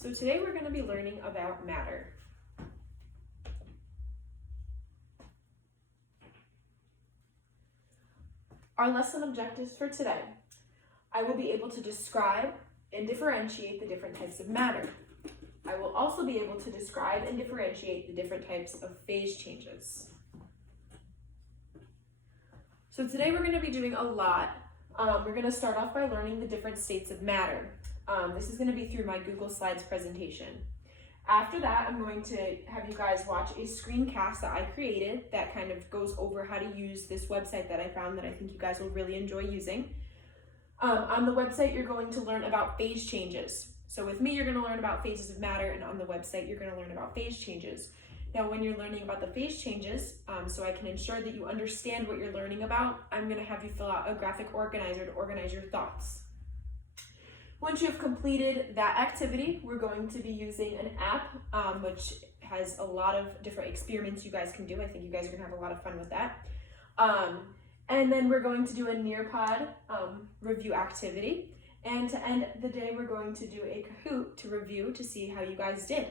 So today we're going to be learning about matter. Our lesson objectives for today. I will be able to describe and differentiate the different types of matter. I will also be able to describe and differentiate the different types of phase changes. So today we're going to be doing a lot. We're going to start off by learning the different states of matter. This is going to be through my Google Slides presentation. After that, I'm going to have you guys watch a screencast that I created that kind of goes over how to use this website that I found that I think you guys will really enjoy using. On the website, you're going to learn about phase changes. So with me, you're going to learn about phases of matter, and on the website, you're going to learn about phase changes. Now, when you're learning about the phase changes, so I can ensure that you understand what you're learning about, I'm going to have you fill out a graphic organizer to organize your thoughts. Once you have completed that activity, we're going to be using an app, which has a lot of different experiments you guys can do. I think you guys are going to have a lot of fun with that. And then we're going to do a Nearpod review activity. And to end the day, we're going to do a Kahoot to review to see how you guys did.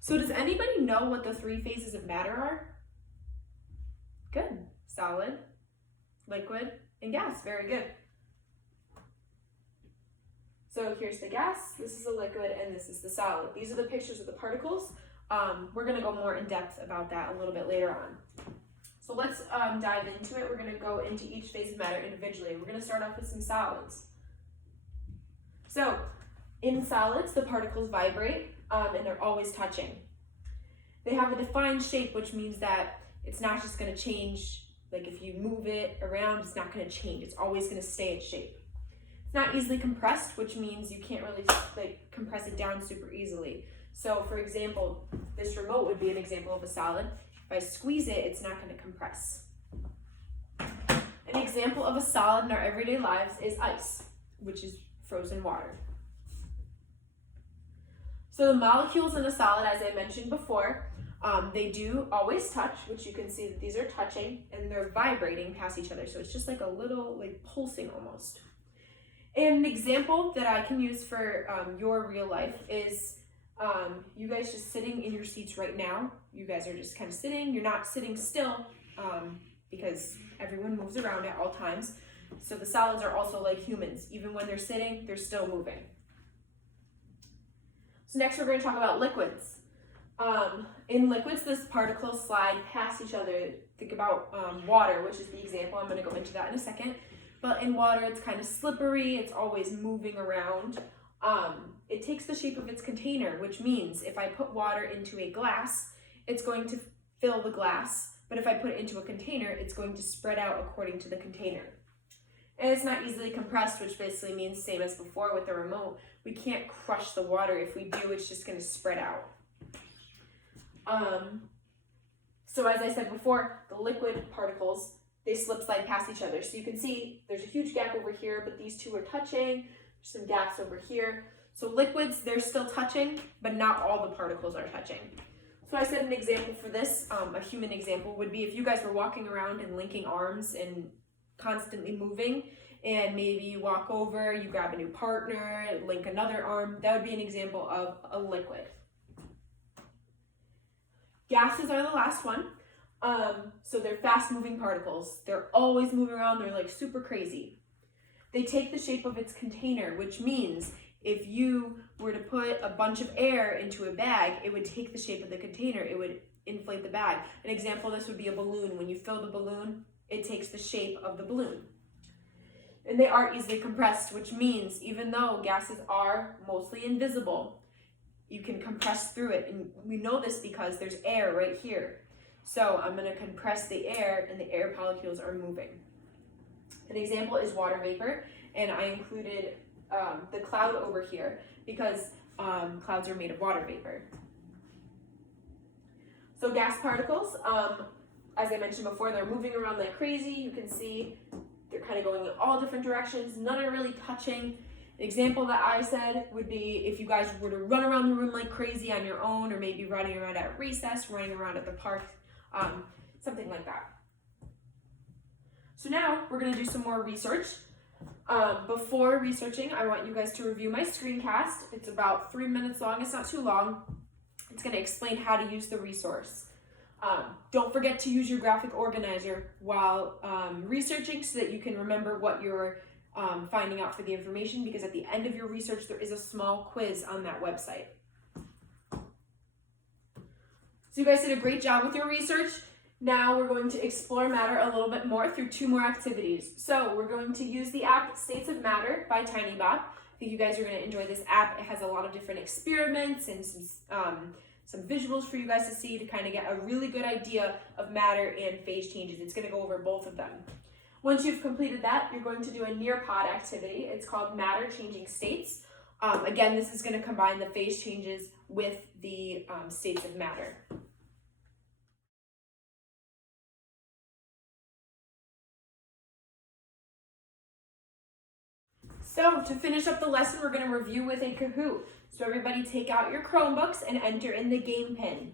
So does anybody know what the three phases of matter are? Good. Solid, liquid, and gas. Very good. So here's the gas, this is the liquid, and this is the solid. These are the pictures of the particles. We're going to go more in depth about that a little bit later on. So let's dive into it. We're going to go into each phase of matter individually. We're going to start off with some solids. So in solids, the particles vibrate and they're always touching. They have a defined shape, which means that it's not just going to change. Like if you move it around, it's not going to change. It's always going to stay its shape. It's not easily compressed, which means you can't really compress it down super easily. So for example, this remote would be an example of a solid. If I squeeze it, it's not going to compress. An example of a solid in our everyday lives is ice, which is frozen water. So the molecules in a solid, as I mentioned before, they do always touch, which you can see that these are touching and they're vibrating past each other. So it's just like a little pulsing almost. And an example that I can use for your real life is you guys just sitting in your seats right now. You guys are just kind of sitting. You're not sitting still because everyone moves around at all times. So the solids are also like humans. Even when they're sitting, they're still moving. So next we're going to talk about liquids. In liquids, the particles slide past each other. Think about water, which is the example. I'm going to go into that in a second. But in water, it's kind of slippery. It's always moving around. It takes the shape of its container, which means if I put water into a glass, it's going to fill the glass. But if I put it into a container, it's going to spread out according to the container. And it's not easily compressed, which basically means same as before with the remote. We can't crush the water. If we do, it's just going to spread out. So as I said before, the liquid particles, they slide past each other. So you can see there's a huge gap over here, but these two are touching. There's some gaps over here. So liquids, they're still touching, but not all the particles are touching. So I said an example for this, a human example would be if you guys were walking around and linking arms and constantly moving, and maybe you walk over, you grab a new partner, link another arm, that would be an example of a liquid. Gases are the last one. So they're fast moving particles. They're always moving around. They're like super crazy. They take the shape of its container, which means if you were to put a bunch of air into a bag, it would take the shape of the container. It would inflate the bag. An example of this would be a balloon. When you fill the balloon, it takes the shape of the balloon. And they are easily compressed, which means even though gases are mostly invisible, you can compress through it. And we know this because there's air right here. So I'm going to compress the air and the air molecules are moving. An example is water vapor, and I included the cloud over here because clouds are made of water vapor. So gas particles, as I mentioned before, they're moving around like crazy. You can see they're kind of going in all different directions. None are really touching. An example that I said would be if you guys were to run around the room like crazy on your own, or maybe running around at recess, running around at the park, something like that. So now we're going to do some more research. Before researching, I want you guys to review my screencast. It's about 3 minutes long. It's not too long. It's going to explain how to use the resource. Don't forget to use your graphic organizer while researching so that you can remember what you're finding out for the information, because at the end of your research, there is a small quiz on that website. So you guys did a great job with your research. Now we're going to explore matter a little bit more through 2 more activities. So we're going to use the app States of Matter by TinyBot. I think you guys are going to enjoy this app. It has a lot of different experiments and some visuals for you guys to see to kind of get a really good idea of matter and phase changes. It's going to go over both of them. Once you've completed that, you're going to do a Nearpod activity. It's called Matter Changing States. Again, this is going to combine the phase changes with the states of matter. So to finish up the lesson, we're going to review with a Kahoot. So everybody take out your Chromebooks and enter in the game pin.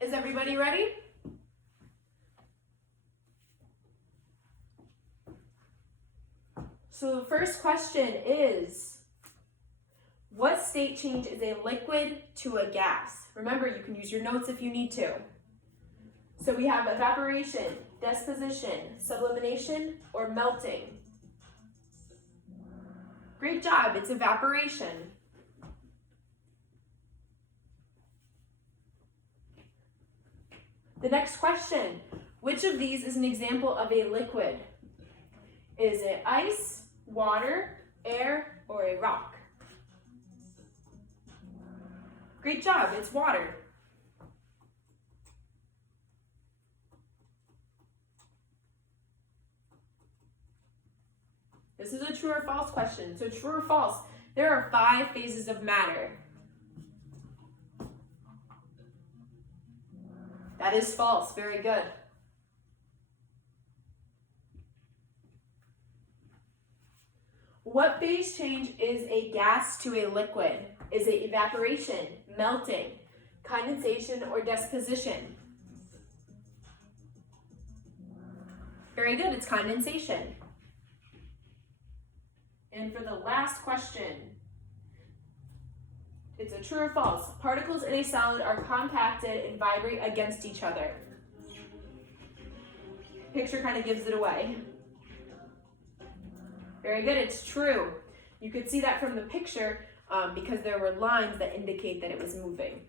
Is everybody ready? So the first question is, what state change is a liquid to a gas? Remember, you can use your notes if you need to. So we have evaporation, deposition, sublimation, or melting. Great job, it's evaporation. The next question, which of these is an example of a liquid? Is it ice, water, air, or a rock? Great job, it's water. This is a true or false question. So true or false, there are 5 phases of matter. That is false, very good. What phase change is a gas to a liquid? Is it evaporation, melting, condensation, or deposition? Very good, it's condensation. And for the last question, it's a true or false. Particles in a solid are compacted and vibrate against each other. Picture kind of gives it away. Very good, it's true. You could see that from the picture because there were lines that indicate that it was moving.